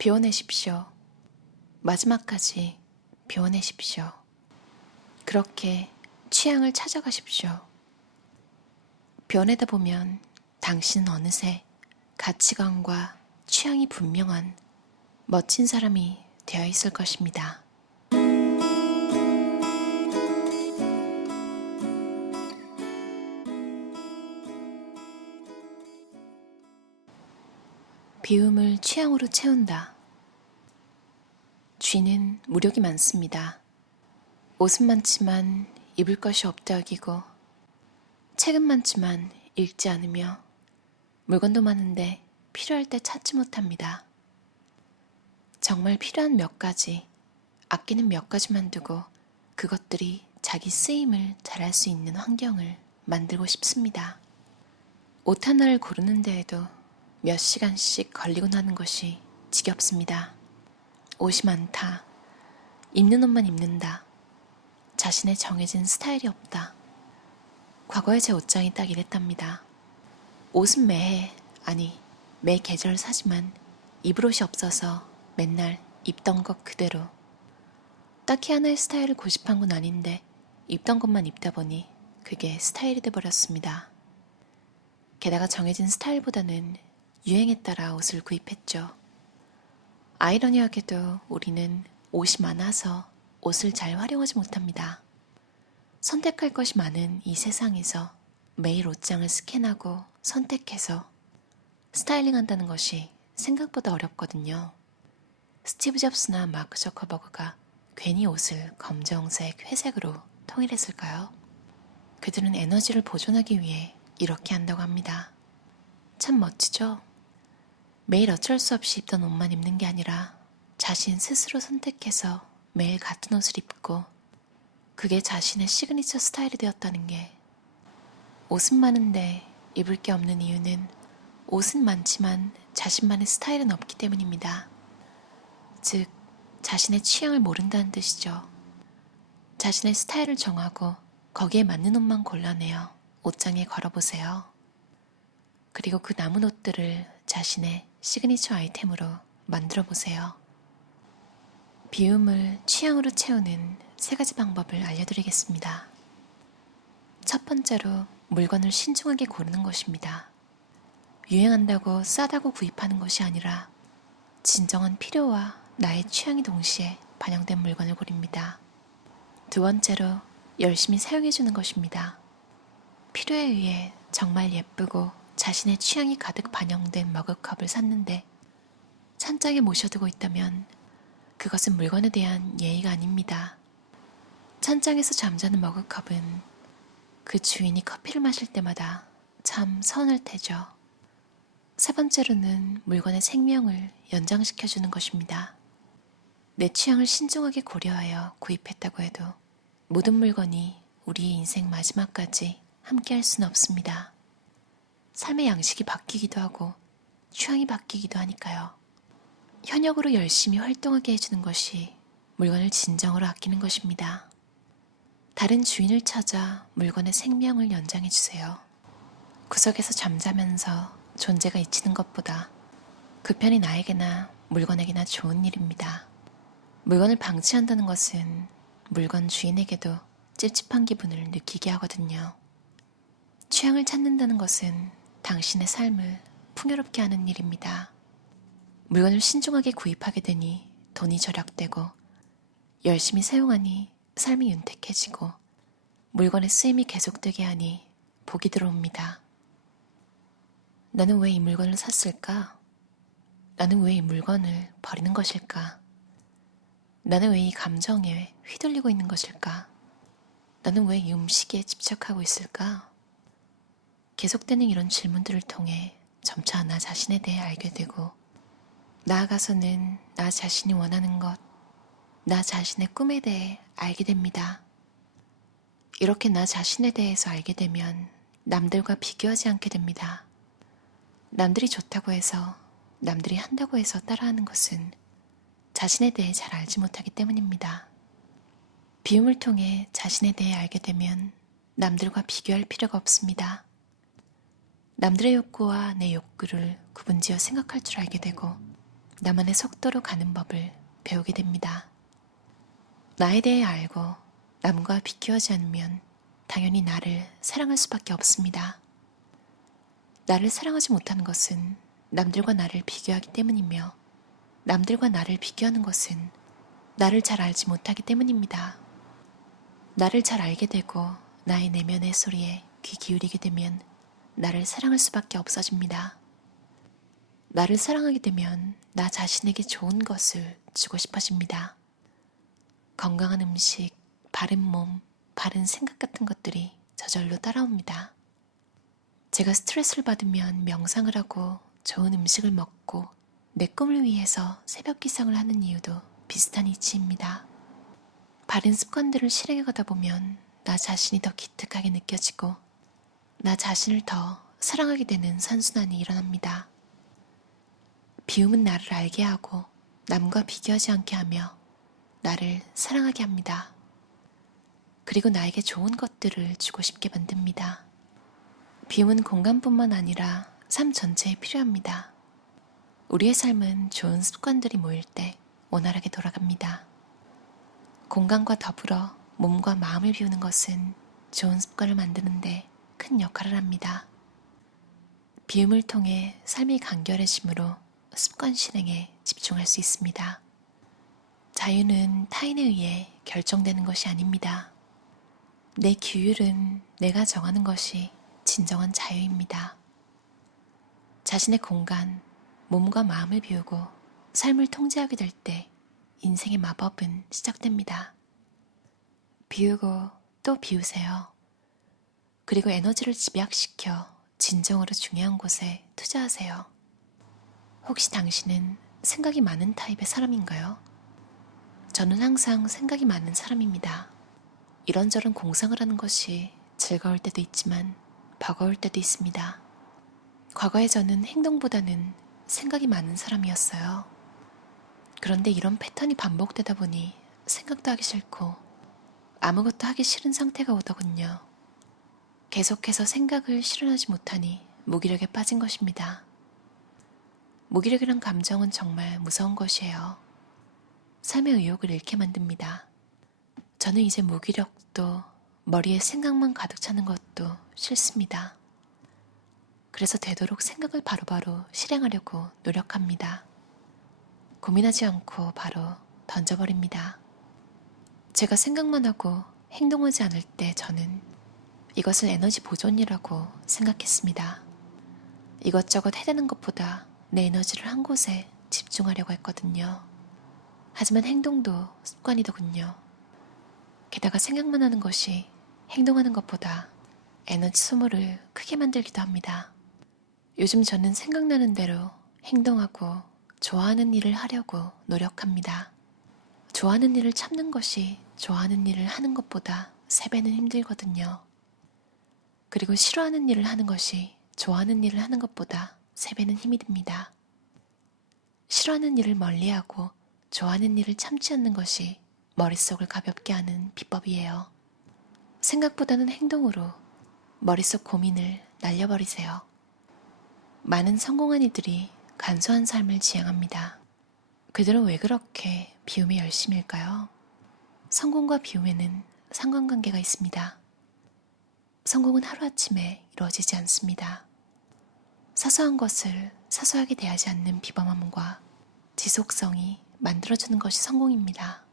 비워내십시오. 마지막까지 비워내십시오. 그렇게 취향을 찾아가십시오. 비워내다 보면 당신은 어느새 가치관과 취향이 분명한 멋진 사람이 되어 있을 것입니다. 비움을 취향으로 채운다. 쥐는 무력이 많습니다. 옷은 많지만 입을 것이 없다 여기고, 책은 많지만 읽지 않으며, 물건도 많은데 필요할 때 찾지 못합니다. 정말 필요한 몇 가지, 아끼는 몇 가지만 두고 그것들이 자기 쓰임을 잘할 수 있는 환경을 만들고 싶습니다. 옷 하나를 고르는 데에도 몇 시간씩 걸리곤 하는 것이 지겹습니다. 옷이 많다. 입는 옷만 입는다. 자신의 정해진 스타일이 없다. 과거에 제 옷장이 딱 이랬답니다. 옷은 매해, 아니 매 계절 사지만 입을 옷이 없어서 맨날 입던 것 그대로. 딱히 하나의 스타일을 고집한 건 아닌데 입던 것만 입다 보니 그게 스타일이 돼버렸습니다. 게다가 정해진 스타일보다는 유행에 따라 옷을 구입했죠. 아이러니하게도 우리는 옷이 많아서 옷을 잘 활용하지 못합니다. 선택할 것이 많은 이 세상에서 매일 옷장을 스캔하고 선택해서 스타일링한다는 것이 생각보다 어렵거든요. 스티브 잡스나 마크 저커버그가 괜히 옷을 검정색, 회색으로 통일했을까요? 그들은 에너지를 보존하기 위해 이렇게 한다고 합니다. 참 멋지죠? 매일 어쩔 수 없이 입던 옷만 입는 게 아니라 자신 스스로 선택해서 매일 같은 옷을 입고 그게 자신의 시그니처 스타일이 되었다는 게. 옷은 많은데 입을 게 없는 이유는 옷은 많지만 자신만의 스타일은 없기 때문입니다. 즉, 자신의 취향을 모른다는 뜻이죠. 자신의 스타일을 정하고 거기에 맞는 옷만 골라내어 옷장에 걸어보세요. 그리고 그 남은 옷들을 자신의 시그니처 아이템으로 만들어 보세요. 비움을 취향으로 채우는 3가지 방법을 알려드리겠습니다. 첫 번째로 물건을 신중하게 고르는 것입니다. 유행한다고 싸다고 구입하는 것이 아니라 진정한 필요와 나의 취향이 동시에 반영된 물건을 고릅니다. 두 번째로 열심히 사용해주는 것입니다. 필요에 의해 정말 예쁘고 자신의 취향이 가득 반영된 머그컵을 샀는데 찬장에 모셔두고 있다면 그것은 물건에 대한 예의가 아닙니다. 찬장에서 잠자는 머그컵은 그 주인이 커피를 마실 때마다 참 서운할 테죠. 세 번째로는 물건의 생명을 연장시켜주는 것입니다. 내 취향을 신중하게 고려하여 구입했다고 해도 모든 물건이 우리의 인생 마지막까지 함께할 수는 없습니다. 삶의 양식이 바뀌기도 하고 취향이 바뀌기도 하니까요. 현역으로 열심히 활동하게 해주는 것이 물건을 진정으로 아끼는 것입니다. 다른 주인을 찾아 물건의 생명을 연장해주세요. 구석에서 잠자면서 존재가 잊히는 것보다 그 편이 나에게나 물건에게나 좋은 일입니다. 물건을 방치한다는 것은 물건 주인에게도 찝찝한 기분을 느끼게 하거든요. 취향을 찾는다는 것은 당신의 삶을 풍요롭게 하는 일입니다. 물건을 신중하게 구입하게 되니 돈이 절약되고 열심히 사용하니 삶이 윤택해지고 물건의 쓰임이 계속되게 하니 복이 들어옵니다. 나는 왜 이 물건을 샀을까? 나는 왜 이 물건을 버리는 것일까? 나는 왜 이 감정에 휘둘리고 있는 것일까? 나는 왜 이 음식에 집착하고 있을까? 계속되는 이런 질문들을 통해 점차 나 자신에 대해 알게 되고 나아가서는 나 자신이 원하는 것, 나 자신의 꿈에 대해 알게 됩니다. 이렇게 나 자신에 대해서 알게 되면 남들과 비교하지 않게 됩니다. 남들이 좋다고 해서, 남들이 한다고 해서 따라하는 것은 자신에 대해 잘 알지 못하기 때문입니다. 비움을 통해 자신에 대해 알게 되면 남들과 비교할 필요가 없습니다. 남들의 욕구와 내 욕구를 구분지어 생각할 줄 알게 되고 나만의 속도로 가는 법을 배우게 됩니다. 나에 대해 알고 남과 비교하지 않으면 당연히 나를 사랑할 수밖에 없습니다. 나를 사랑하지 못하는 것은 남들과 나를 비교하기 때문이며 남들과 나를 비교하는 것은 나를 잘 알지 못하기 때문입니다. 나를 잘 알게 되고 나의 내면의 소리에 귀 기울이게 되면 나를 사랑할 수밖에 없어집니다. 나를 사랑하게 되면 나 자신에게 좋은 것을 주고 싶어집니다. 건강한 음식, 바른 몸, 바른 생각 같은 것들이 저절로 따라옵니다. 제가 스트레스를 받으면 명상을 하고 좋은 음식을 먹고 내 꿈을 위해서 새벽 기상을 하는 이유도 비슷한 이치입니다. 바른 습관들을 실행해 가다 보면 나 자신이 더 기특하게 느껴지고 나 자신을 더 사랑하게 되는 선순환이 일어납니다. 비움은 나를 알게 하고 남과 비교하지 않게 하며 나를 사랑하게 합니다. 그리고 나에게 좋은 것들을 주고 싶게 만듭니다. 비움은 공간뿐만 아니라 삶 전체에 필요합니다. 우리의 삶은 좋은 습관들이 모일 때 원활하게 돌아갑니다. 공간과 더불어 몸과 마음을 비우는 것은 좋은 습관을 만드는데 큰 역할을 합니다. 비움을 통해 삶이 간결해지므로 습관 실행에 집중할 수 있습니다. 자유는 타인에 의해 결정되는 것이 아닙니다. 내 규율은 내가 정하는 것이 진정한 자유입니다. 자신의 공간, 몸과 마음을 비우고 삶을 통제하게 될 때 인생의 마법은 시작됩니다. 비우고 또 비우세요. 그리고 에너지를 집약시켜 진정으로 중요한 곳에 투자하세요. 혹시 당신은 생각이 많은 타입의 사람인가요? 저는 항상 생각이 많은 사람입니다. 이런저런 공상을 하는 것이 즐거울 때도 있지만 버거울 때도 있습니다. 과거에 저는 행동보다는 생각이 많은 사람이었어요. 그런데 이런 패턴이 반복되다 보니 생각도 하기 싫고 아무것도 하기 싫은 상태가 오더군요. 계속해서 생각을 실현하지 못하니 무기력에 빠진 것입니다. 무기력이란 감정은 정말 무서운 것이에요. 삶의 의욕을 잃게 만듭니다. 저는 이제 무기력도 머리에 생각만 가득 차는 것도 싫습니다. 그래서 되도록 생각을 바로바로 실행하려고 노력합니다. 고민하지 않고 바로 던져버립니다. 제가 생각만 하고 행동하지 않을 때 저는 이것을 에너지 보존이라고 생각했습니다. 이것저것 해대는 것보다 내 에너지를 한 곳에 집중하려고 했거든요. 하지만 행동도 습관이더군요. 게다가 생각만 하는 것이 행동하는 것보다 에너지 소모를 크게 만들기도 합니다. 요즘 저는 생각나는 대로 행동하고 좋아하는 일을 하려고 노력합니다. 좋아하는 일을 참는 것이 좋아하는 일을 하는 것보다 3배는 힘들거든요. 그리고 싫어하는 일을 하는 것이 좋아하는 일을 하는 것보다 3배는 힘이 듭니다. 싫어하는 일을 멀리하고 좋아하는 일을 참지 않는 것이 머릿속을 가볍게 하는 비법이에요. 생각보다는 행동으로 머릿속 고민을 날려버리세요. 많은 성공한 이들이 간소한 삶을 지향합니다. 그들은 왜 그렇게 비움에 열심일까요? 성공과 비움에는 상관관계가 있습니다. 성공은 하루아침에 이루어지지 않습니다. 사소한 것을 사소하게 대하지 않는 비범함과 지속성이 만들어주는 것이 성공입니다.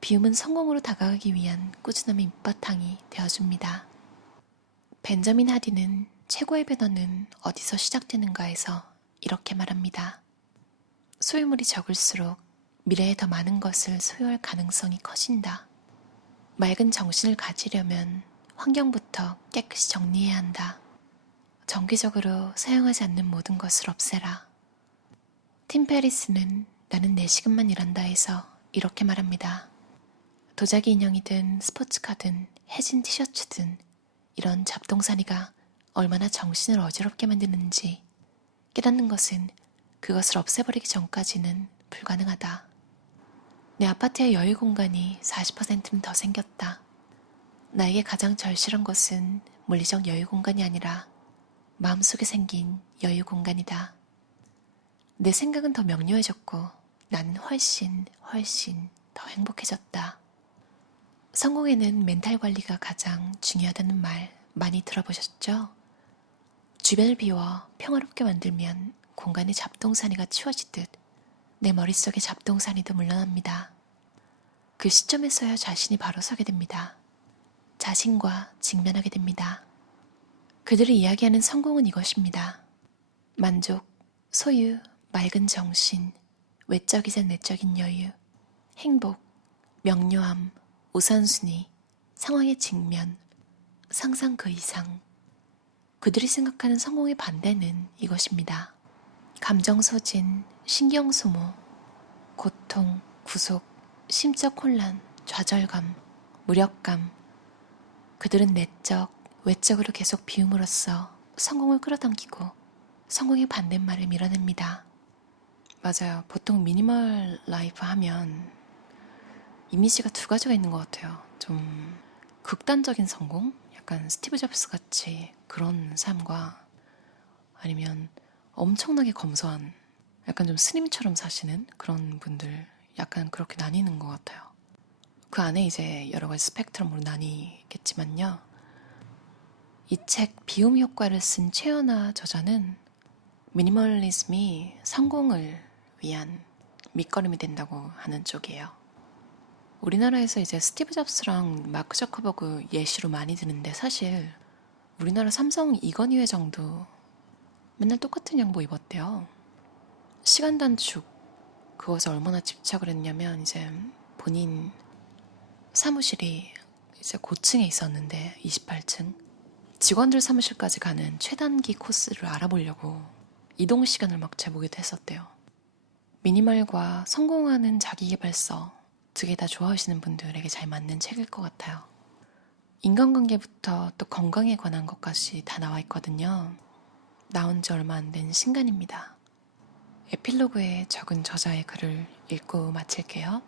비움은 성공으로 다가가기 위한 꾸준함의 밑바탕이 되어줍니다. 벤저민 하디는 최고의 배너는 어디서 시작되는가에서 이렇게 말합니다. 소유물이 적을수록 미래에 더 많은 것을 소유할 가능성이 커진다. 맑은 정신을 가지려면 환경부터 깨끗이 정리해야 한다. 정기적으로 사용하지 않는 모든 것을 없애라. 팀 페리스는 나는 4시간만 일한다 해서 이렇게 말합니다. 도자기 인형이든 스포츠카든 해진 티셔츠든 이런 잡동사니가 얼마나 정신을 어지럽게 만드는지 깨닫는 것은 그것을 없애버리기 전까지는 불가능하다. 내 아파트의 여유 공간이 40%는 더 생겼다. 나에게 가장 절실한 것은 물리적 여유 공간이 아니라 마음속에 생긴 여유 공간이다. 내 생각은 더 명료해졌고 나는 훨씬 더 행복해졌다. 성공에는 멘탈 관리가 가장 중요하다는 말 많이 들어보셨죠? 주변을 비워 평화롭게 만들면 공간의 잡동사니가 치워지듯 내 머릿속의 잡동사니도 물러납니다. 그 시점에서야 자신이 바로 서게 됩니다. 자신과 직면하게 됩니다. 그들이 이야기하는 성공은 이것입니다. 만족, 소유, 맑은 정신, 외적이자 내적인 여유, 행복, 명료함, 우선순위, 상황의 직면, 상상 그 이상. 그들이 생각하는 성공의 반대는 이것입니다. 감정 소진, 신경 소모, 고통, 구속, 심적 혼란, 좌절감, 무력감. 그들은 내적, 외적으로 계속 비움으로써 성공을 끌어당기고 성공의 반대말을 밀어냅니다. 맞아요. 보통 미니멀 라이프 하면 이미지가 두 가지가 있는 것 같아요. 좀 극단적인 성공? 약간 스티브 잡스 같이 그런 삶과 아니면 엄청나게 검소한 약간 좀 스님처럼 사시는 그런 분들 약간 그렇게 나뉘는 것 같아요. 그 안에 이제 여러 가지 스펙트럼으로 나뉘겠지만요. 이 책 비움 효과를 쓴 최연아 저자는 미니멀리즘이 성공을 위한 밑거름이 된다고 하는 쪽이에요. 우리나라에서 이제 스티브 잡스랑 마크 저커버그 예시로 많이 드는데 사실 우리나라 삼성 이건희 회장도 맨날 똑같은 양복 입었대요. 시간 단축, 그것에 얼마나 집착을 했냐면 이제 본인 사무실이 이제 고층에 있었는데 28층 직원들 사무실까지 가는 최단기 코스를 알아보려고 이동 시간을 막 재보기도 했었대요. 미니멀과 성공하는 자기계발서 두 개 다 좋아하시는 분들에게 잘 맞는 책일 것 같아요. 인간관계부터 또 건강에 관한 것까지 다 나와 있거든요. 나온 지 얼마 안 된 신간입니다. 에필로그에 적은 저자의 글을 읽고 마칠게요.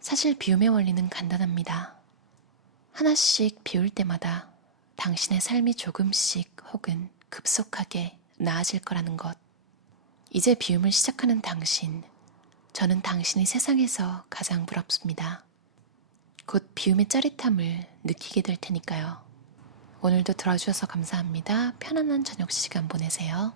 사실 비움의 원리는 간단합니다. 하나씩 비울 때마다 당신의 삶이 조금씩 혹은 급속하게 나아질 거라는 것. 이제 비움을 시작하는 당신, 저는 당신이 세상에서 가장 부럽습니다. 곧 비움의 짜릿함을 느끼게 될 테니까요. 오늘도 들어주셔서 감사합니다. 편안한 저녁 시간 보내세요.